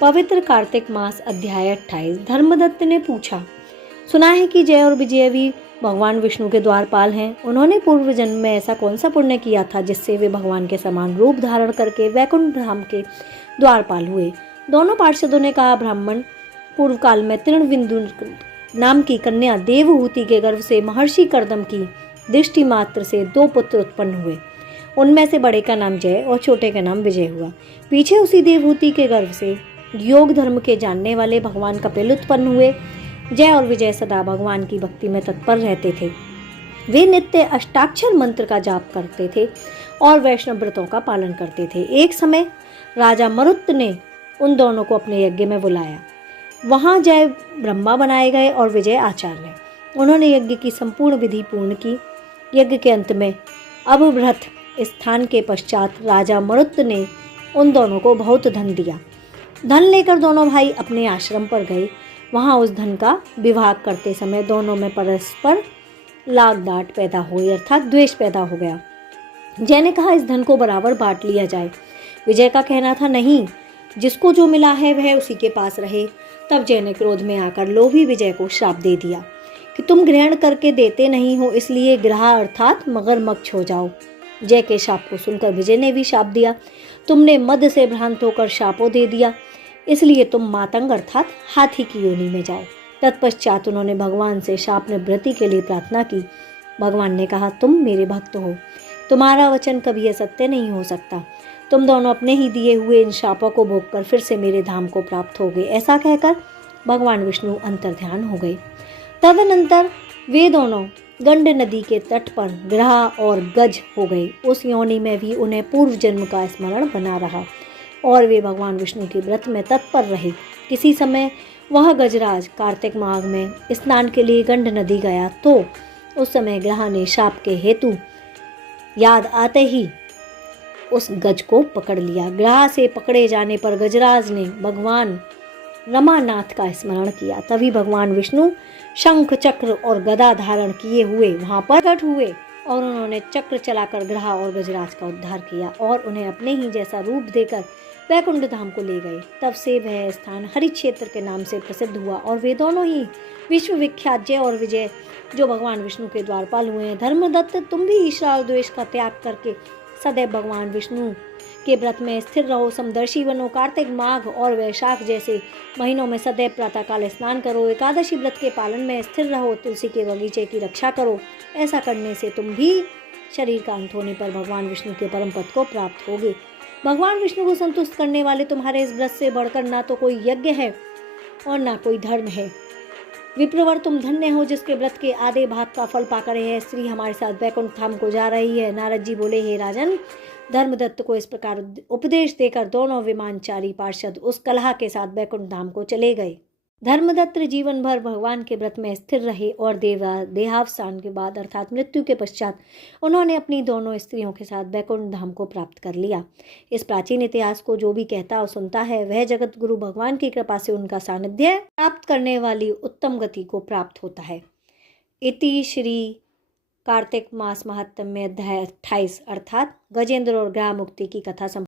पवित्र कार्तिक मास अध्याय 28। धर्मदत्त ने पूछा, सुना है कि जय और विजय भी भगवान विष्णु के द्वारपाल हैं। उन्होंने पूर्व जन्म में ऐसा कौन सा पुण्य किया था जिससे वे भगवान के समान रूप धारण करके वैकुंठ धाम के द्वारपाल हुए। दोनों पार्षदों ने कहा, ब्राह्मण पूर्व काल में तृणबिंदु नाम की कन्या देवहूति के गर्भ से महर्षि कर्दम की दृष्टि मात्र से 2 पुत्र उत्पन्न हुए। उनमें से बड़े का नाम जय और छोटे का नाम विजय हुआ। पीछे उसी देवहूति के गर्भ से योग धर्म के जानने वाले भगवान कपिल उत्पन्न हुए। जय और विजय सदा भगवान की भक्ति में तत्पर रहते थे। वे नित्य अष्टाक्षर मंत्र का जाप करते थे और वैष्णव व्रतों का पालन करते थे। एक समय राजा मरुत ने उन दोनों को अपने यज्ञ में बुलाया। वहां जय ब्रह्मा बनाए गए और विजय आचार्य। उन्होंने यज्ञ की संपूर्ण विधि पूर्ण की। यज्ञ के अंत में अभवृत स्थान के पश्चात राजा मरुत ने उन दोनों को बहुत धन दिया। धन लेकर दोनों भाई अपने आश्रम पर गए। वहां उस धन का विभाग करते समय दोनों में परस्पर लाग डांट पैदा हुई, अर्थात द्वेष पैदा हो गया। जय ने कहा, इस धन को बराबर बांट लिया जाए। विजय का कहना था, नहीं, जिसको जो मिला है वह उसी के पास रहे। तब जय ने क्रोध में आकर लोभी विजय को श्राप दे दिया कि तुम ग्रहण करके देते नहीं हो, इसलिए ग्रहा अर्थात मगरमच्छ हो जाओ। जय के शाप को सुनकर विजय ने भी शाप दिया, तुमने मद से भ्रांत होकर शापों दे दिया, इसलिए तुम मातंग अर्थात हाथी की योनि में जाओ। तत्पश्चात उन्होंने भगवान से शाप निवृत्ति के लिए प्रार्थना की। भगवान ने कहा, तुम मेरे भक्त हो, तुम्हारा वचन कभी असत्य नहीं हो सकता। तुम दोनों अपने ही दिए हुए इन शापों को भोगकर फिर से मेरे धाम को प्राप्त हो गए। ऐसा कहकर भगवान विष्णु अंतर्ध्यान हो गए। तदनंतर वे दोनों गंड नदी के तट पर ग्रहा और गज हो गए। उस योनि में भी उन्हें पूर्व जन्म का स्मरण बना रहा और वे भगवान विष्णु के व्रत में तत्पर रहे। किसी समय वह गजराज कार्तिक माह में स्नान के लिए गंड नदी गया तो उस समय ग्रहा ने शाप के हेतु याद आते ही उस गज को पकड़ लिया। ग्रहा से पकड़े जाने पर गजराज ने भगवान रमानाथ का स्मरण किया। तभी भगवान विष्णु शंख चक्र और गदा धारण किए हुए वहां पर प्रकट हुए और उन्होंने चक्र चलाकर ग्रहा और गजराज का उद्धार किया और उन्हें अपने ही जैसा रूप देकर वैकुंठ धाम को ले गए। तब से वह स्थान हरि क्षेत्र के नाम से प्रसिद्ध हुआ और वे दोनों ही विश्व विख्यात जय और विजय जो भगवान विष्णु के द्वारपाल हुए हैं। धर्मदत्त, तुम भी ईर्ष्या और द्वेष का त्याग करके सदैव भगवान विष्णु के व्रत में स्थिर रहो। समदर्शी बनो। कार्तिक, माघ और वैशाख जैसे महीनों में सदैव प्रातःकाल स्नान करो। एकादशी व्रत के पालन में स्थिर रहो। तुलसी के बगीचे की रक्षा करो। ऐसा करने से तुम भी शरीर का अंत होने पर भगवान विष्णु के परम पद को प्राप्त होगे। भगवान विष्णु को संतुष्ट करने वाले तुम्हारे इस व्रत से बढ़कर ना तो कोई यज्ञ है और ना कोई धर्म है। विप्रवर, तुम धन्य हो जिसके व्रत के आधे भाग का फल पाकर यह स्त्री हमारे साथ वैकुंठ धाम को जा रही है। नारद जी बोले, हे राजन, धर्मदत्त को इस प्रकार उपदेश देकर दोनों विमानचारी पार्षद उस कलह के साथ वैकुंठ धाम को चले गए। धर्मदत्त जीवन भर भगवान के व्रत में स्थिर रहे और देहावसान के बाद अर्थात मृत्यु के पश्चात उन्होंने अपनी दोनों स्त्रियों के साथ वैकुंठ धाम को प्राप्त कर लिया। इस प्राचीन इतिहास को जो भी कहता और सुनता है वह जगत गुरु भगवान की कृपा से उनका सानिध्य प्राप्त करने वाली उत्तम गति को प्राप्त होता है। इति श्री कार्तिक मास महात्म्य अध्याय 28 अर्थात गजेंद्र और ग्रह मुक्ति की कथा